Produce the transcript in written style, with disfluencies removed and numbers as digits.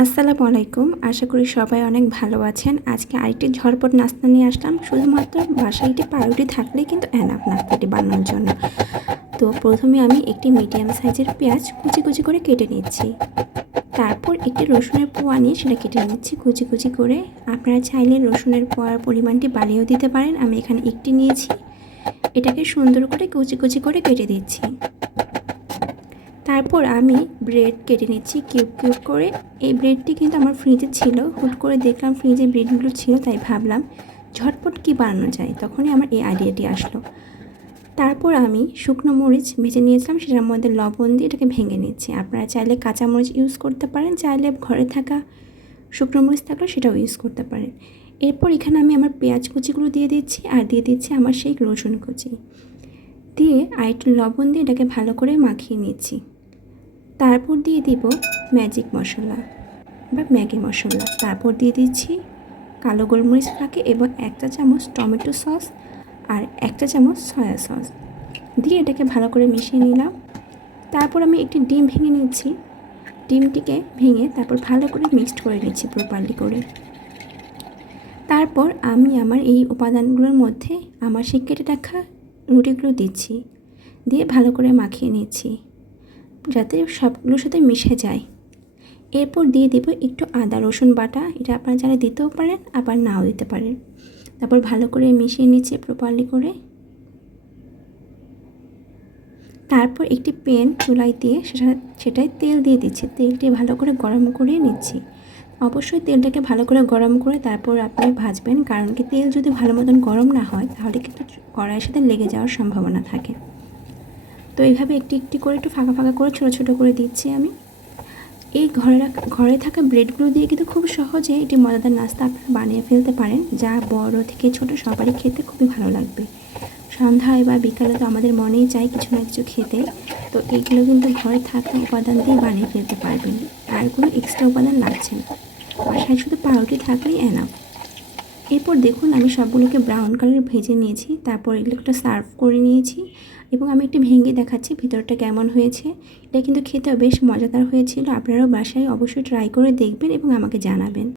আসসালামু আলাইকুম। আশা করি সবাই অনেক ভালো আছেন। আজকে আরেকটি ঝটপট নাস্তা নিয়ে আসলাম। শুধুমাত্র বাসায় একটি পাউরুটি থাকলেই কিন্তু এনাফ নাস্তাটি বানানোর জন্য। তো প্রথমে আমি একটি মিডিয়াম সাইজের পেঁয়াজ কুচি কুচি করে কেটে নিচ্ছি। তারপর একটি রসুনের কোয়া নিয়ে সেটা কেটে নিচ্ছি কুচি কুচি করে। আপনারা চাইলে রসুনের কোয়ার পরিমাণটি বাড়িয়েও দিতে পারেন। আমি এখানে একটি নিয়েছি। এটাকে সুন্দর করে কুচি কুচি করে কেটে দিচ্ছি। তারপর আমি ব্রেড কেটে নিচ্ছি কিউব কিউব করে। এই ব্রেডটি কিন্তু আমার ফ্রিজে ছিল, হুট করে দেখলাম ফ্রিজে ব্রেডগুলো ছিল, তাই ভাবলাম ঝটপট কী বানানো যায়, তখনই আমার এই আইডিয়াটি আসলো। তারপর আমি শুকনো মরিচ ভেজে নিয়েছিলাম, সেটার মধ্যে লবণ দিয়ে এটাকে ভেঙে নিচ্ছি। আপনারা চাইলে কাঁচা মরিচ ইউজ করতে পারেন, চাইলে ঘরে থাকা শুকনো মরিচ থাকলে সেটাও ইউজ করতে পারেন। এরপর এখানে আমি আমার পেঁয়াজ কুচিগুলো দিয়ে দিচ্ছি আর দিয়ে দিচ্ছি আমার সেই রসুন কুচি দিয়ে আর একটু লবণ দিয়ে এটাকে ভালো করে মাখিয়ে নিচ্ছি। তারপর দিয়ে দিব ম্যাজিক মশলা বা ম্যাগি মশলা। তারপর দিয়ে দিচ্ছি কালো গোলমরিচ ফাঁকি এবং 1 চা চামচ টমেটো সস আর 1 চা চামচ সয়া সস দিয়ে এটাকে ভালো করে মিশিয়ে নিলাম। তারপর আমি একটি ডিম ভেঙে নিচ্ছি। ডিমটিকে ভেঙে তারপর ভালো করে মিক্সড করে নিচ্ছি প্রপারলি করে। তারপর আমি আমার এই উপাদানগুলোর মধ্যে আমার সেই কেটে রাখা রুটিগুলো দিচ্ছি, দিয়ে ভালো করে মাখিয়ে নিচ্ছি যাতে সবগুলোর সাথে মিশে যায়। এরপর দিয়ে দেব একটু আদা রসুন বাটা, এটা আপনারা চাইলে দিতেও পারেন আবার নাও দিতে পারেন। তারপর ভালো করে মিশিয়ে নিচ্ছি প্রপারলি করে। তারপর একটি প্যান চুলায় দিয়ে সেটায় তেল দিয়ে দিচ্ছি। তেলটি ভালো করে গরম করে নিচ্ছি। অবশ্যই তেলটাকে ভালো করে গরম করে তারপর আপনি ভাজবেন, কারণ কি তেল যদি ভালো মতন গরম না হয় তাহলে কিন্তু কড়াইয়ের সাথে লেগে যাওয়ার সম্ভাবনা থাকে। তো এইভাবে একটি একটি করে একটু ফাঁকা ফাঁকা করে ছোটো ছোটো করে দিচ্ছি আমি। এই ঘরে থাকা ব্রেডগুলো দিয়ে কিন্তু খুব সহজে এটি মজাদার নাস্তা আপনারা বানিয়ে ফেলতে পারেন, যা বড় থেকে ছোট সবারই খেতে খুবই ভালো লাগবে। সন্ধ্যায় বা বিকালে তো আমাদের মনেই চাই কিছু না কিছু খেতে, তো এইগুলো কিন্তু ঘরে থাকা উপাদান দিয়ে বানিয়ে ফেলতে পারবেন, আর কোনো এক্সট্রা উপাদান লাগছে না। বাসায় শুধু পাউরুটি থাকলেই এনাফ। এরপর দেখুন আমি সবগুলোকে ব্রাউন কালার ভেজে নিয়েছি। তারপর এগুলোকে সার্ভ করে নিয়েছি এবং আমি একটু ভেঙে দেখাচ্ছি ভিতরটা কেমন হয়েছে। এটা কিন্তু খেতে বেশ মজাদার হয়েছিল। আপনারাও বাসায় অবশ্যই ট্রাই করে দেখবেন এবং আমাকে জানাবেন।